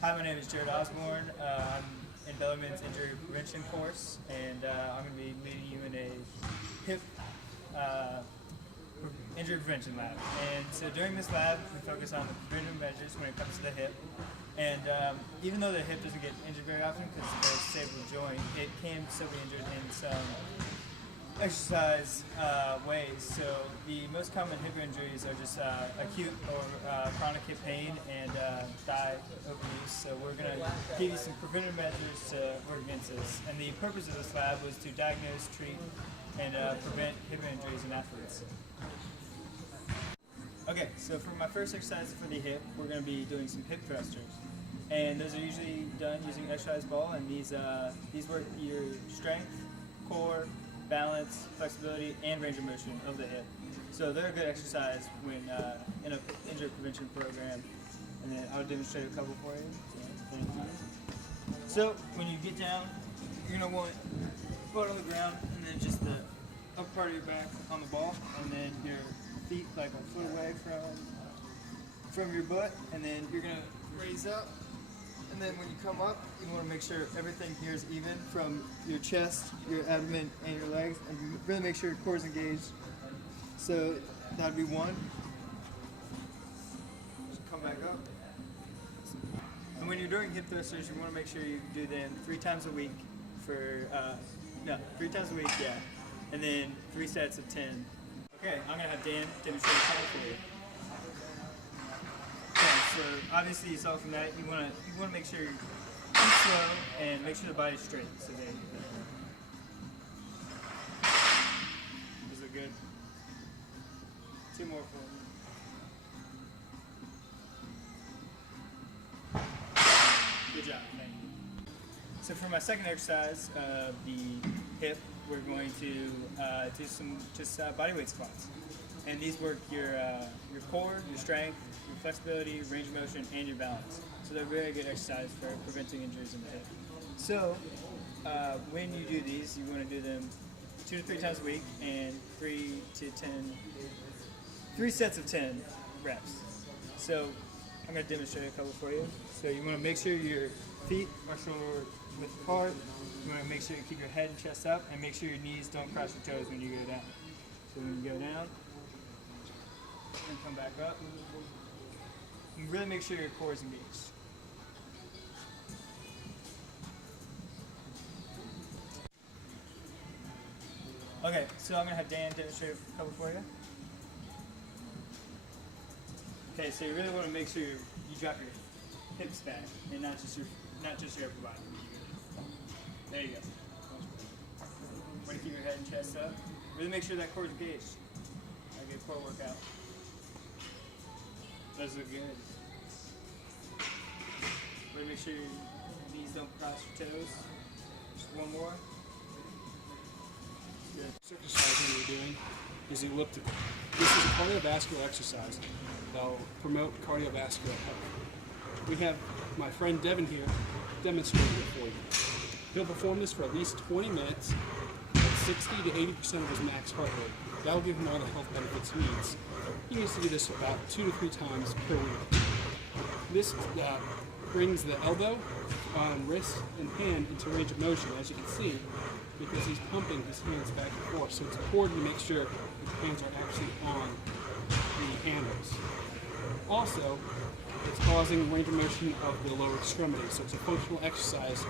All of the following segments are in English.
Hi, my name is Jared Osborne. I'm in Bellarmine's injury prevention course, and I'm going to be leading you in a hip injury prevention lab. And so during this lab, we focus on the preventive measures when it comes to the hip. And even though the hip doesn't get injured very often because it's a very stable joint, it can still be injured in some exercise ways. So the most common hip injuries are just acute or chronic hip pain and thigh overuse. So we're going to give you some preventive measures to work against this. And the purpose of this lab was to diagnose, treat, and prevent hip injuries in athletes. Okay, so for my first exercise for the hip, we're going to be doing some hip thrusters. And those are usually done using an exercise ball, and these work your strength, core, balance, flexibility, and range of motion of the hip. So they're a good exercise when in an injury prevention program. And then I'll demonstrate a couple for you. So when you get down, you're going to want foot on the ground, and then just the upper part of your back on the ball, and then your feet like a foot away from your butt, and then you're going to raise up. And then when you come up, you want to make sure everything here is even from your chest, your abdomen, and your legs, and really make sure your core is engaged. So that'd be one. Just come back up. And when you're doing hip thrusters, you want to make sure you do them 3 times a week for, 3 times a week, yeah. And then 3 sets of 10. Okay, I'm going to have Dan demonstrate a couple for you. So obviously you saw from that you want to make sure you're slow and make sure the body's straight. So there you go. Those look good. 2 more for me. Good job. Thank you. So for my second exercise, the hip, we're going to do some just bodyweight squats, and these work your core, your strength, your flexibility, range of motion, and your balance. So they're very good exercise for preventing injuries in the hip. So when you do these, you want to do them 2 to 3 times a week and 3 sets of 10 reps. So I'm going to demonstrate a couple for you. So you want to make sure your feet are shoulder width apart. You want to make sure you keep your head and chest up, and make sure your knees don't cross your toes when you go down. So when you go down, and come back up. And really make sure your core is engaged. Okay, so I'm going to have Dan demonstrate a couple for you. Okay, so you really want to make sure you drop your hips back and not just your upper body. There you go. Want to keep your head and chest up. Really make sure that core is engaged. Like a core workout. Those look good. Really make sure your knees don't cross your toes. Just one more. Good. This exercise we're doing is elliptical. This is a cardiovascular exercise that will promote cardiovascular health. We have my friend Devin here demonstrating it for you. He'll perform this for at least 20 minutes at 60 to 80% of his max heart rate. That will give him all the health benefits he needs. He needs to do this about 2 to 3 times per week. This brings the elbow, wrist, and hand into range of motion, as you can see, because he's pumping his hands back and forth. So it's important to make sure his hands are actually on the handles. Also, it's causing range of motion of the lower extremities. So it's a functional exercise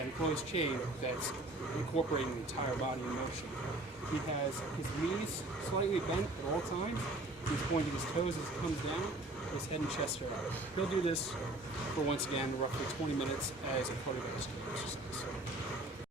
and closed chain that's incorporating the entire body in motion. He has his knees slightly bent at all times. He's pointing his toes as he comes down. His head and chest are up. He'll do this for, once again, roughly 20 minutes as a cardiovascular exercise.